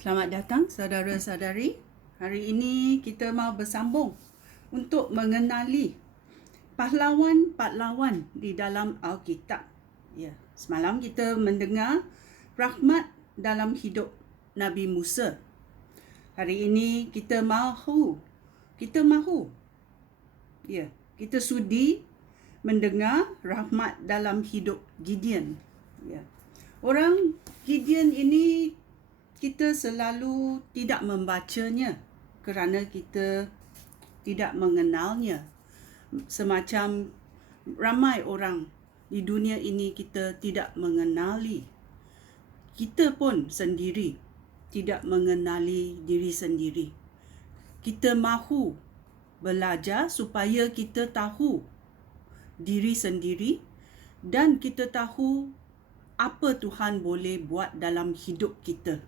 Selamat datang saudara-saudari. Hari ini kita mau bersambung untuk mengenali pahlawan-pahlawan di dalam Alkitab. Ya, semalam kita mendengar rahmat dalam hidup Nabi Musa. Hari ini kita mahu kita sudi mendengar rahmat dalam hidup Gideon. Ya. Orang Gideon ini kita selalu tidak membacanya kerana kita tidak mengenalnya. Semacam ramai orang di dunia ini kita tidak mengenali. Kita pun sendiri tidak mengenali diri sendiri. Kita mahu belajar supaya kita tahu diri sendiri dan kita tahu apa Tuhan boleh buat dalam hidup kita.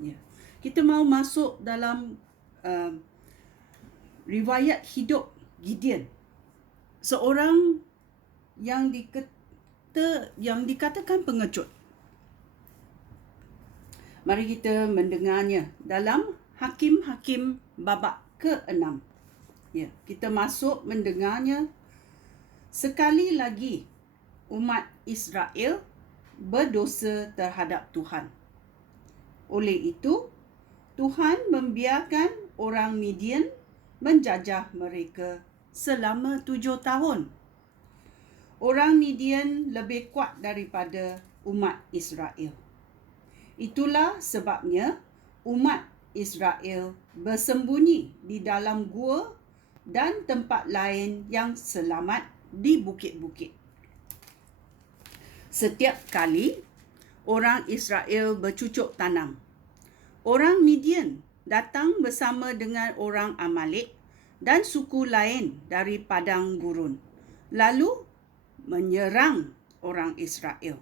Ya. Kita mau masuk dalam riwayat hidup Gideon, seorang yang dikatakan pengecut. Mari kita mendengarnya dalam Hakim-Hakim babak ke-6. Ya, kita masuk mendengarnya. Sekali lagi umat Israel berdosa terhadap Tuhan. Oleh itu, Tuhan membiarkan orang Midian menjajah mereka selama 7 tahun. Orang Midian lebih kuat daripada umat Israel. Itulah sebabnya umat Israel bersembunyi di dalam gua dan tempat lain yang selamat di bukit-bukit. Setiap kali orang Israel bercucuk tanam, orang Midian datang bersama dengan orang Amalek dan suku lain dari padang gurun, lalu menyerang orang Israel.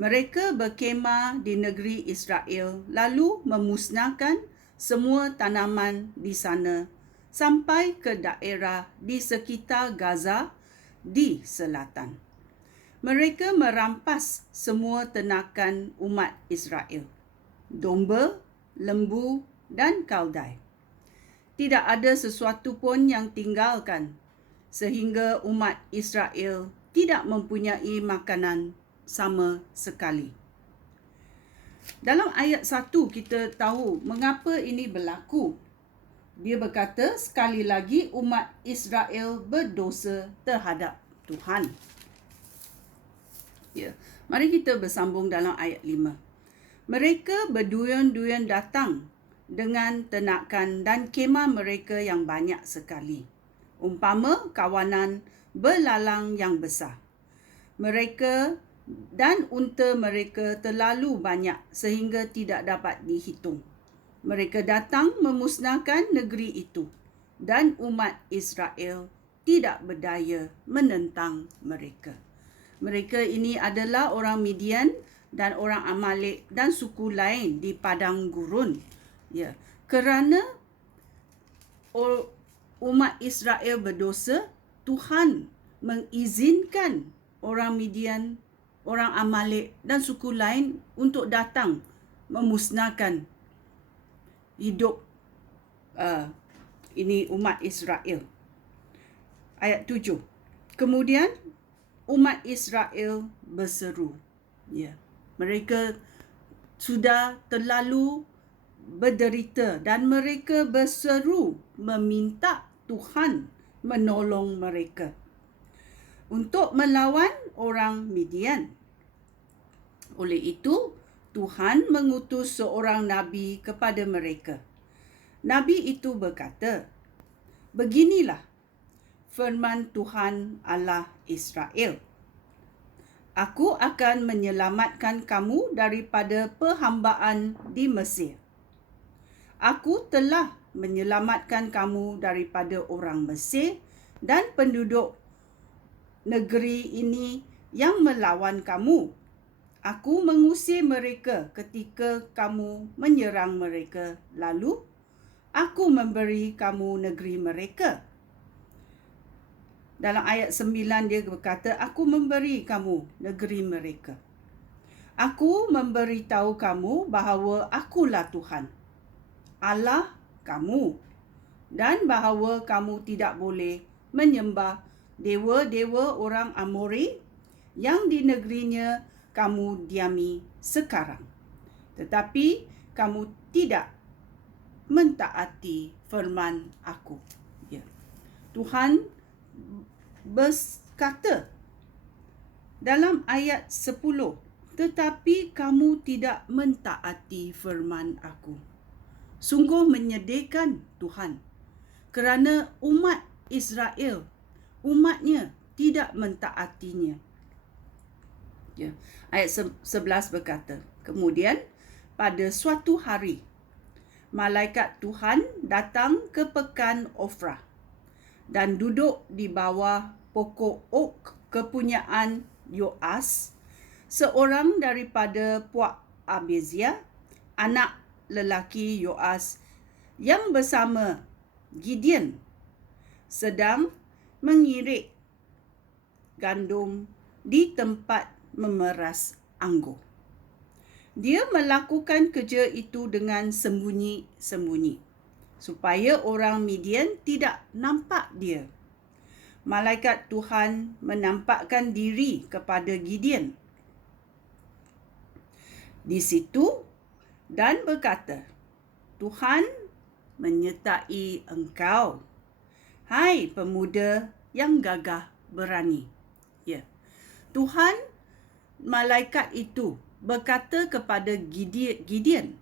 Mereka berkemah di negeri Israel, lalu memusnahkan semua tanaman di sana sampai ke daerah di sekitar Gaza di selatan. Mereka merampas semua ternakan umat Israel, domba, lembu dan keldai. Tidak ada sesuatu pun yang tinggalkan, sehingga umat Israel tidak mempunyai makanan sama sekali. Dalam ayat 1 kita tahu mengapa ini berlaku. Dia berkata, sekali lagi umat Israel berdosa terhadap Tuhan. Ya, mari kita bersambung dalam ayat 5. Mereka berduyun-duyun datang dengan ternakan dan kemah mereka yang banyak sekali, umpama kawanan belalang yang besar. Mereka dan unta mereka terlalu banyak sehingga tidak dapat dihitung. Mereka datang memusnahkan negeri itu, dan umat Israel tidak berdaya menentang mereka. Mereka ini adalah orang Midian dan orang Amalek dan suku lain di padang gurun. Ya, kerana umat Israel berdosa, Tuhan mengizinkan orang Midian, orang Amalek dan suku lain untuk datang memusnahkan hidup ini umat Israel. Ayat 7. Kemudian umat Israel berseru. Ya, mereka sudah terlalu berderita dan mereka berseru meminta Tuhan menolong mereka untuk melawan orang Midian. Oleh itu, Tuhan mengutus seorang nabi kepada mereka. Nabi itu berkata, "Beginilah firman Tuhan Allah Israel. Aku akan menyelamatkan kamu daripada perhambaan di Mesir. Aku telah menyelamatkan kamu daripada orang Mesir dan penduduk negeri ini yang melawan kamu. Aku mengusir mereka ketika kamu menyerang mereka. Lalu, aku memberi kamu negeri mereka." Dalam ayat 9 dia berkata, "Aku memberi kamu negeri mereka." Aku memberitahu kamu bahawa akulah Tuhan, Allah kamu, dan bahawa kamu tidak boleh menyembah dewa-dewa orang Amori yang di negerinya kamu diami sekarang. Tetapi kamu tidak mentaati firman aku. Ya. Tuhan berkata dalam ayat 10, tetapi kamu tidak mentaati firman aku. Sungguh menyedihkan Tuhan kerana umat Israel, umatnya tidak mentaatinya. Ya. Ayat 11 berkata, kemudian pada suatu hari, malaikat Tuhan datang ke pekan Ofra dan duduk di bawah pokok ok kepunyaan Yoas, seorang daripada puak Abizia, anak lelaki Yoas, yang bersama Gideon sedang mengirik gandum di tempat memeras anggur. Dia melakukan kerja itu dengan sembunyi-sembunyi, supaya orang Midian tidak nampak dia. Malaikat Tuhan menampakkan diri kepada Gideon di situ dan berkata, Tuhan menyertai engkau, hai pemuda yang gagah berani. Ya. Tuhan, malaikat itu berkata kepada Gideon,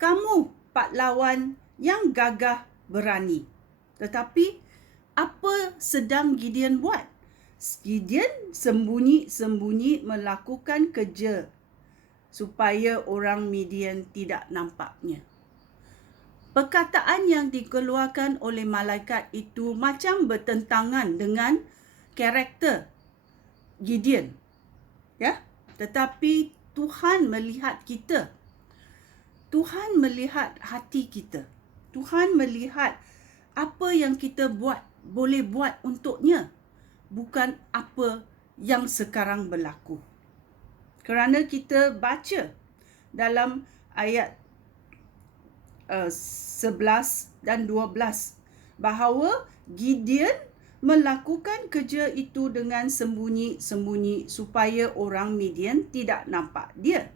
kamu pahlawan yang gagah berani. Tetapi apa sedang Gideon buat? Gideon sembunyi-sembunyi melakukan kerja supaya orang Midian tidak nampaknya. Perkataan yang dikeluarkan oleh malaikat itu macam bertentangan dengan karakter Gideon. Ya, tetapi Tuhan melihat kita. Tuhan melihat hati kita. Tuhan melihat apa yang kita boleh buat untuknya, bukan apa yang sekarang berlaku. Kerana kita baca dalam ayat 11 dan 12 bahawa Gideon melakukan kerja itu dengan sembunyi-sembunyi supaya orang Midian tidak nampak dia.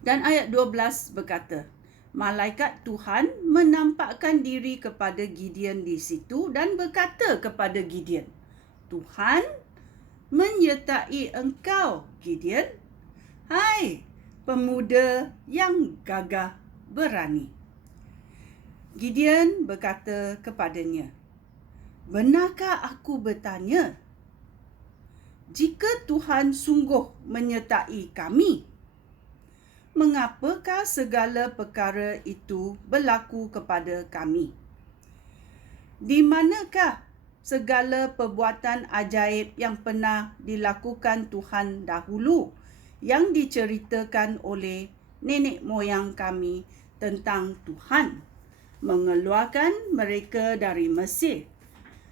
Dan ayat 12 berkata, malaikat Tuhan menampakkan diri kepada Gideon di situ dan berkata kepada Gideon, Tuhan menyertai engkau, Gideon, hai pemuda yang gagah berani. Gideon berkata kepadanya, benarkah aku bertanya? Jika Tuhan sungguh menyertai kami, mengapakah segala perkara itu berlaku kepada kami? Di manakah segala perbuatan ajaib yang pernah dilakukan Tuhan dahulu yang diceritakan oleh nenek moyang kami tentang Tuhan mengeluarkan mereka dari Mesir?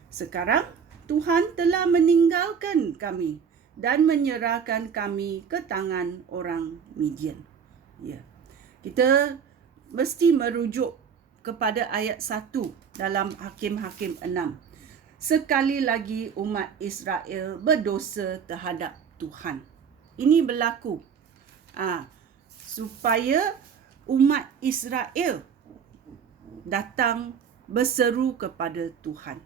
Sekarang Tuhan telah meninggalkan kami dan menyerahkan kami ke tangan orang Midian. Ya. Kita mesti merujuk kepada ayat 1 dalam Hakim-Hakim 6. Sekali lagi umat Israel berdosa terhadap Tuhan. Ini berlaku supaya umat Israel datang berseru kepada Tuhan.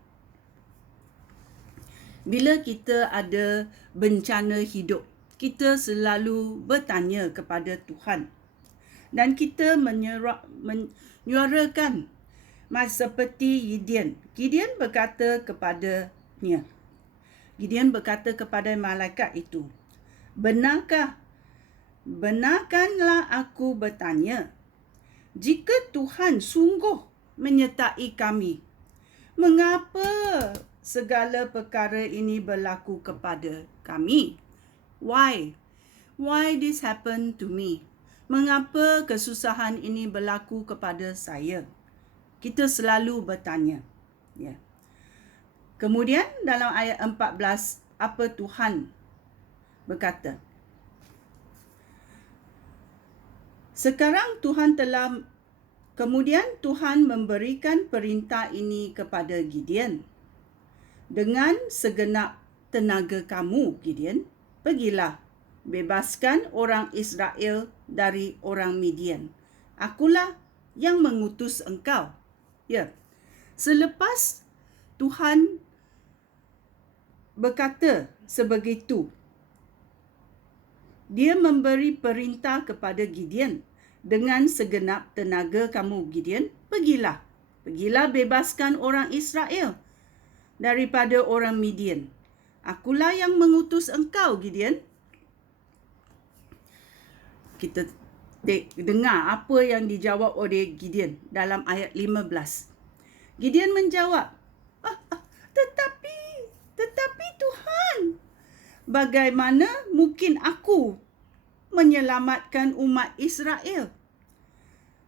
Bila kita ada bencana hidup, kita selalu bertanya kepada Tuhan. Dan kita menyuarakan seperti Gideon. Gideon berkata kepada malaikat itu, benarkanlah aku bertanya, jika Tuhan sungguh menyertai kami, mengapa segala perkara ini berlaku kepada kami? Why this happened to me? Mengapa kesusahan ini berlaku kepada saya? Kita selalu bertanya. Ya. Kemudian dalam ayat 14, apa Tuhan berkata? Sekarang kemudian Tuhan memberikan perintah ini kepada Gideon. Dengan segenap tenaga kamu, Gideon, pergilah, bebaskan orang Israel dari orang Midian. Akulah yang mengutus engkau. Ya. Selepas Tuhan berkata sebegitu, dia memberi perintah kepada Gideon, dengan segenap tenaga kamu, Gideon, pergilah bebaskan orang Israel daripada orang Midian. Akulah yang mengutus engkau, Gideon. Kita dengar apa yang dijawab oleh Gideon dalam ayat 15. Gideon menjawab, tetapi Tuhan, bagaimana mungkin aku menyelamatkan umat Israel?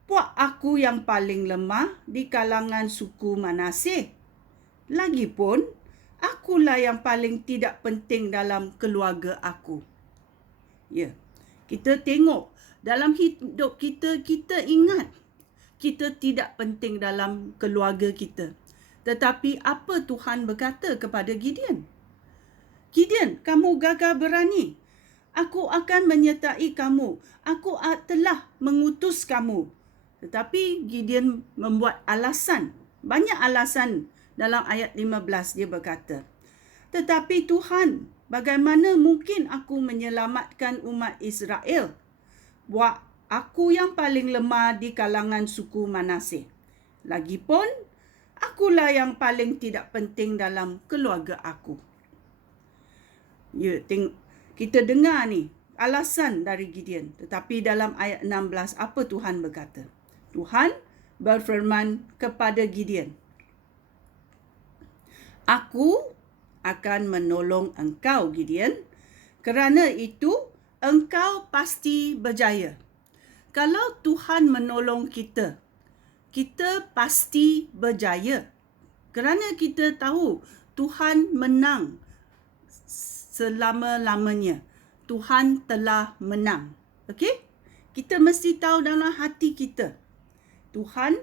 Puak aku yang paling lemah di kalangan suku Manaseh. Lagipun, akulah yang paling tidak penting dalam keluarga aku. Ya, kita tengok dalam hidup kita, kita ingat kita tidak penting dalam keluarga kita. Tetapi apa Tuhan berkata kepada Gideon? Gideon, kamu gagah berani. Aku akan menyertai kamu. Aku telah mengutus kamu. Tetapi Gideon membuat alasan. Banyak alasan dalam ayat 15 dia berkata. Tetapi Tuhan, bagaimana mungkin aku menyelamatkan umat Israel? Buat aku yang paling lemah di kalangan suku Manaseh. Lagipun, akulah yang paling tidak penting dalam keluarga aku. Ya, kita dengar ni alasan dari Gideon. Tetapi dalam ayat 16, apa Tuhan berkata? Tuhan berfirman kepada Gideon, Aku akan menolong engkau, Gideon. Kerana itu, engkau pasti berjaya. Kalau Tuhan menolong kita, kita pasti berjaya. Kerana kita tahu Tuhan menang selama-lamanya. Tuhan telah menang. Okey? Kita mesti tahu dalam hati kita, Tuhan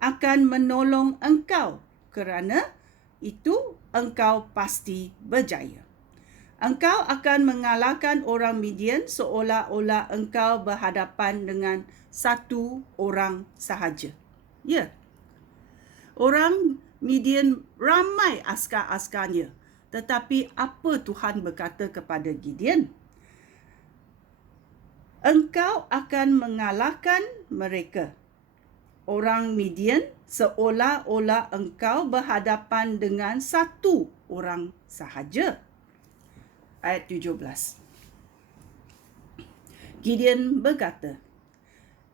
akan menolong engkau. Kerana itu engkau pasti berjaya. Engkau akan mengalahkan orang Midian seolah-olah engkau berhadapan dengan satu orang sahaja. Ya. Orang Midian ramai askar-askarnya. Tetapi apa Tuhan berkata kepada Gideon? Engkau akan mengalahkan mereka, orang Midian, seolah-olah engkau berhadapan dengan satu orang sahaja. Ayat 17. Gideon berkata,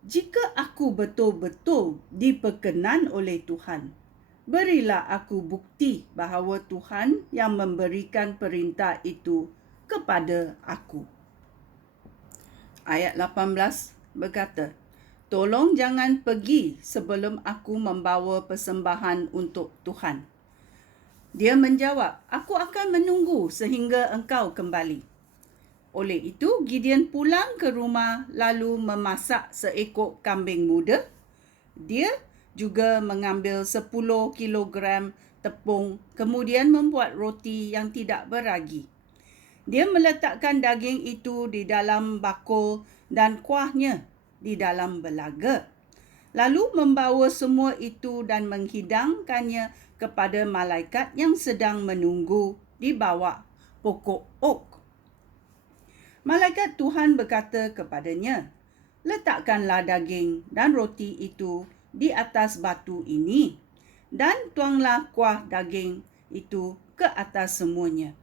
jika aku betul-betul diperkenan oleh Tuhan, berilah aku bukti bahawa Tuhan yang memberikan perintah itu kepada aku. Ayat 18 berkata, tolong jangan pergi sebelum aku membawa persembahan untuk Tuhan. Dia menjawab, aku akan menunggu sehingga engkau kembali. Oleh itu, Gideon pulang ke rumah lalu memasak seekor kambing muda. Dia juga mengambil 10 kilogram tepung, kemudian membuat roti yang tidak beragi. Dia meletakkan daging itu di dalam bakul dan kuahnya di dalam belaga. Lalu membawa semua itu dan menghidangkannya kepada malaikat yang sedang menunggu di bawah pokok ok. Malaikat Tuhan berkata kepadanya, letakkanlah daging dan roti itu di atas batu ini, dan tuanglah kuah daging itu ke atas semuanya.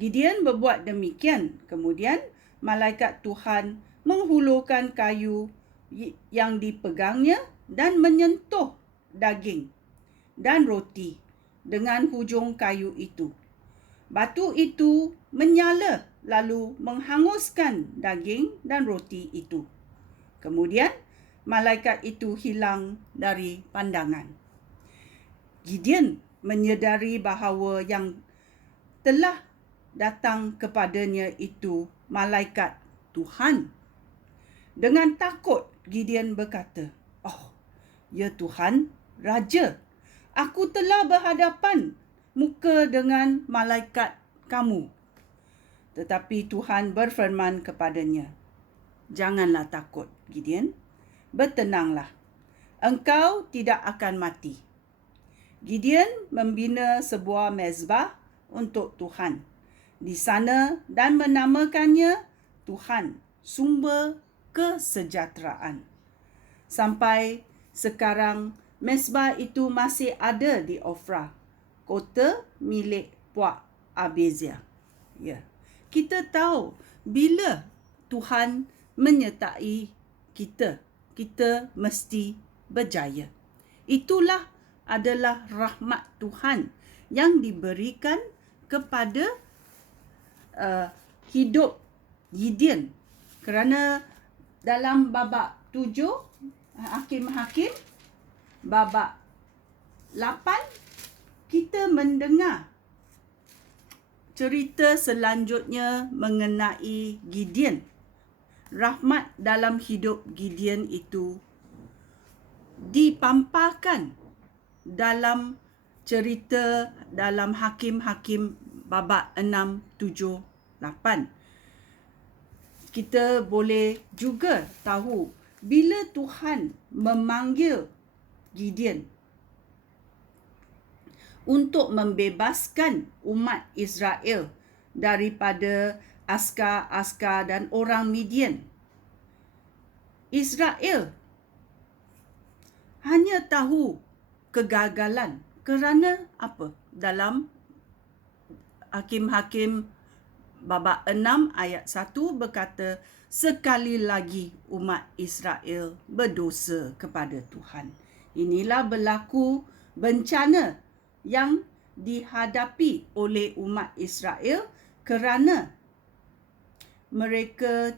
Gideon berbuat demikian. Kemudian malaikat Tuhan menghulurkan kayu yang dipegangnya dan menyentuh daging dan roti dengan hujung kayu itu. Batu itu menyala lalu menghanguskan daging dan roti itu. Kemudian malaikat itu hilang dari pandangan. Gideon menyedari bahawa yang telah datang kepadanya itu malaikat Tuhan. Dengan takut, Gideon berkata, "Oh, ya Tuhan, Raja, aku telah berhadapan muka dengan malaikat kamu." Tetapi Tuhan berfirman kepadanya, "Janganlah takut, Gideon. Bertenanglah. Engkau tidak akan mati." Gideon membina sebuah mezbah untuk Tuhan di sana dan menamakannya Tuhan, Sumber Kesejahteraan. Sampai sekarang, mezbah itu masih ada di Ofra, kota milik Puak Abiezer. Ya. Kita tahu bila Tuhan menyertai kita, kita mesti berjaya. Itulah adalah rahmat Tuhan yang diberikan kepada hidup Gideon. Kerana dalam babak 7, Hakim-Hakim, babak 8, kita mendengar cerita selanjutnya mengenai Gideon. Rahmat dalam hidup Gideon itu dipamparkan dalam cerita dalam Hakim-Hakim babak 6, 7, 8. Kita boleh juga tahu bila Tuhan memanggil Gideon untuk membebaskan umat Israel daripada askar-askar dan orang Midian. Israel hanya tahu kegagalan kerana apa? Dalam Hakim-Hakim babak 6 ayat 1 berkata, "Sekali lagi umat Israel berdosa kepada Tuhan." Inilah berlaku bencana yang dihadapi oleh umat Israel kerana mereka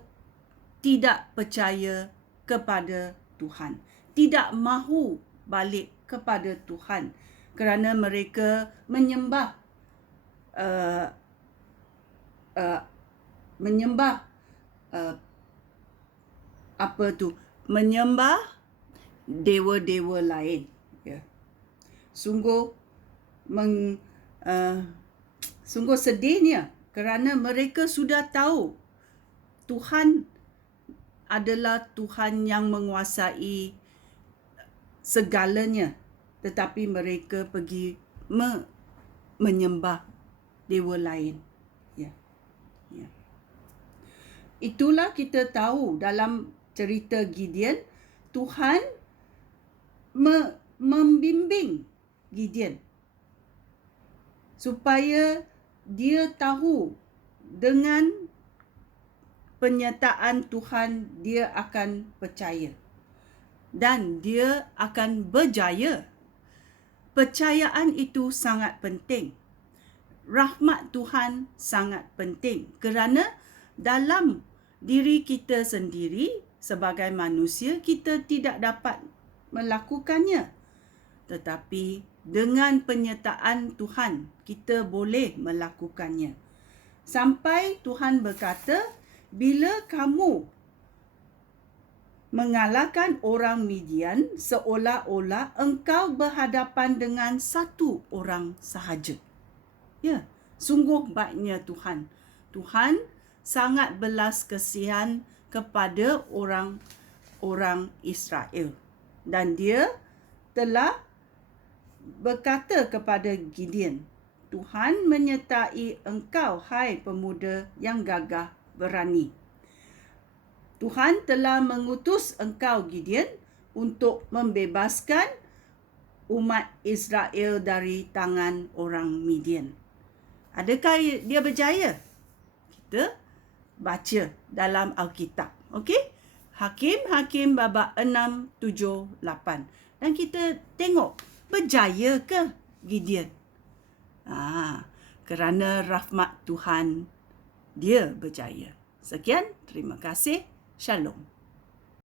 tidak percaya kepada Tuhan, tidak mahu balik kepada Tuhan kerana mereka menyembah menyembah dewa-dewa lain. Ya. Sungguh sedihnya kerana mereka sudah tahu Tuhan adalah Tuhan yang menguasai segalanya, tetapi mereka pergi menyembah dewa lain. Ya. Ya. Itulah kita tahu dalam cerita Gideon, Tuhan membimbing Gideon supaya dia tahu dengan penyertaan Tuhan dia akan percaya dan dia akan berjaya. Percayaan itu sangat penting. Rahmat Tuhan sangat penting kerana dalam diri kita sendiri sebagai manusia kita tidak dapat melakukannya. Tetapi dengan penyertaan Tuhan kita boleh melakukannya. Sampai Tuhan berkata, bila kamu mengalahkan orang Midian, seolah-olah engkau berhadapan dengan satu orang sahaja. Ya, sungguh baiknya Tuhan. Tuhan sangat belas kasihan kepada orang Israel. Dan dia telah berkata kepada Gideon, "Tuhan menyertai engkau, hai pemuda yang gagah berani." Tuhan telah mengutus engkau, Gideon, untuk membebaskan umat Israel dari tangan orang Midian. Adakah dia berjaya? Kita baca dalam Alkitab. Okey? Hakim-Hakim babak 6, 7, 8. Dan kita tengok, berjaya ke Gideon? Kerana rahmat Tuhan, dia berjaya. Sekian, terima kasih. Shalom.